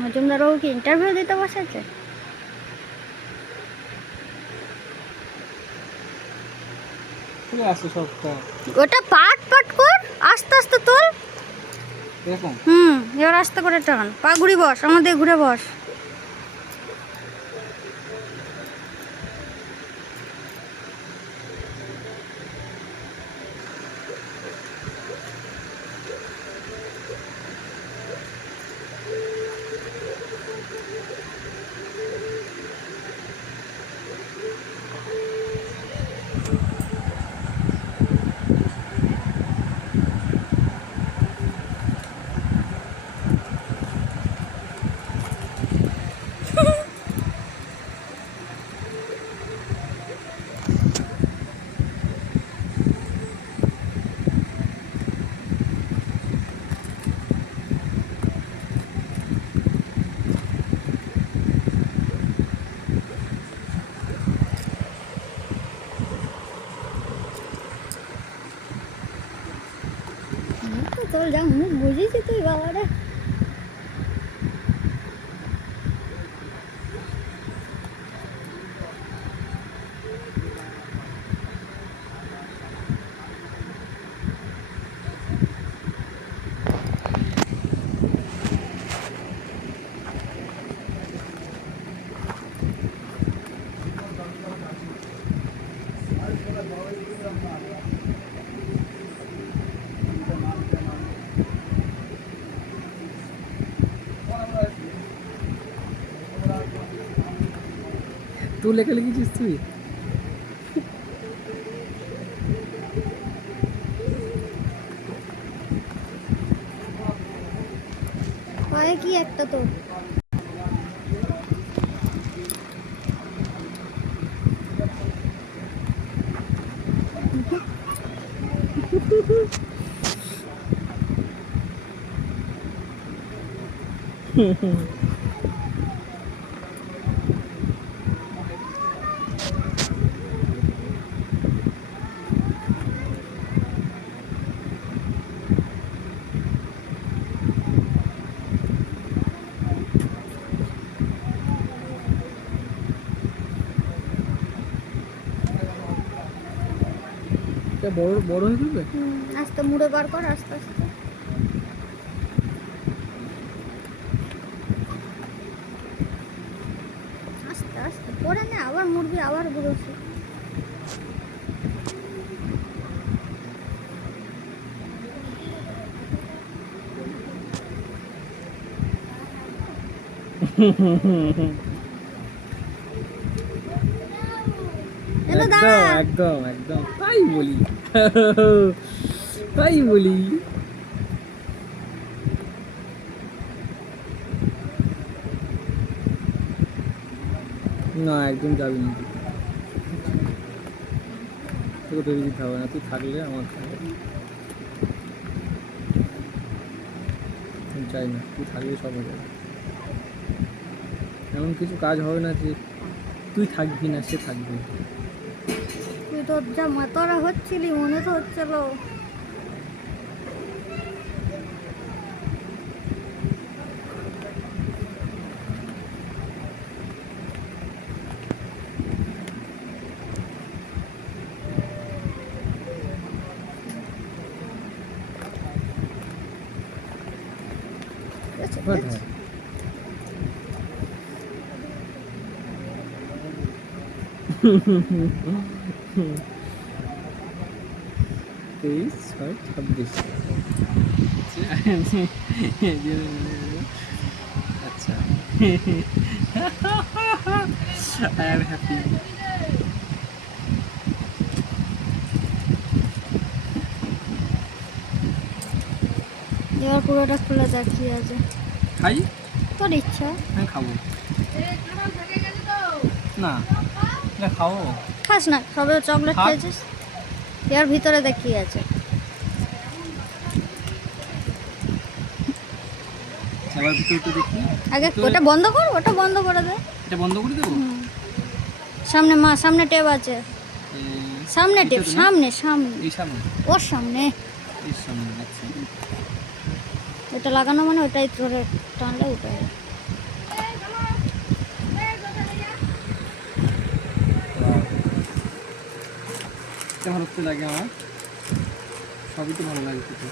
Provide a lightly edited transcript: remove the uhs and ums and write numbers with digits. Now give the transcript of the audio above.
মজুমদারবাবু কি ইন্টারভিউ দিতে বসেছে? ওটা পাট পাট কর, আস্তে আস্তে তোল। এবার আস্তে করে টান, পা ঘুরে বস, আমাদের ঘুরে বস। তোর যা মুখ বুঝেছি তুই বাবারে। तू लेके लिखिस তুই? হয় কি একটা তোর বড় বড় হয়ে যাবে। আস্তে মুড়ে বার কর, আস্তে আস্তে আস্তে আস্তে করে নে, আবার মুড়বি, আবার ঘুরোছি। একদম একদম তাই বলি, তাই বলি। না একদম যাবি না, তোকে তৈরি দিতে হবে না, তুই থাকলে আমার থাকবে, চাই না, তুই থাকলে সব হয়ে যাবে। এমন কিছু কাজ হবে না যে তুই থাকবি না, সে থাকবে। তুই তো যা মাতারা হচ্ছিলি মনে তো হচ্ছিল। तेईस 26 अच्छा I am happy. এবার পুরোটা খুলে দেখি আছে। খাই তোর ইচ্ছা। আমি খাবো না, না খাও। খাস না, সবে চকলেট খেয়েছিস। এর ভিতরে দেখ কি আছে। এবার ভিতরে তো দেখি আগে ওটা বন্ধ কর, ওটা বন্ধ করে দে। এটা বন্ধ করে দেবো। সামনে মা, সামনে টেপ আছে, সামনে টেপ, সামনে সামনে, এই সামনে, ওর সামনে, এই সামনে। আচ্ছা ওটা লাগানো মানে ওটাই ধরে টানলে উঠে যাবে। দেখতে ভালো তো লাগে আমার, সবই তো ভালো লাগছে তো।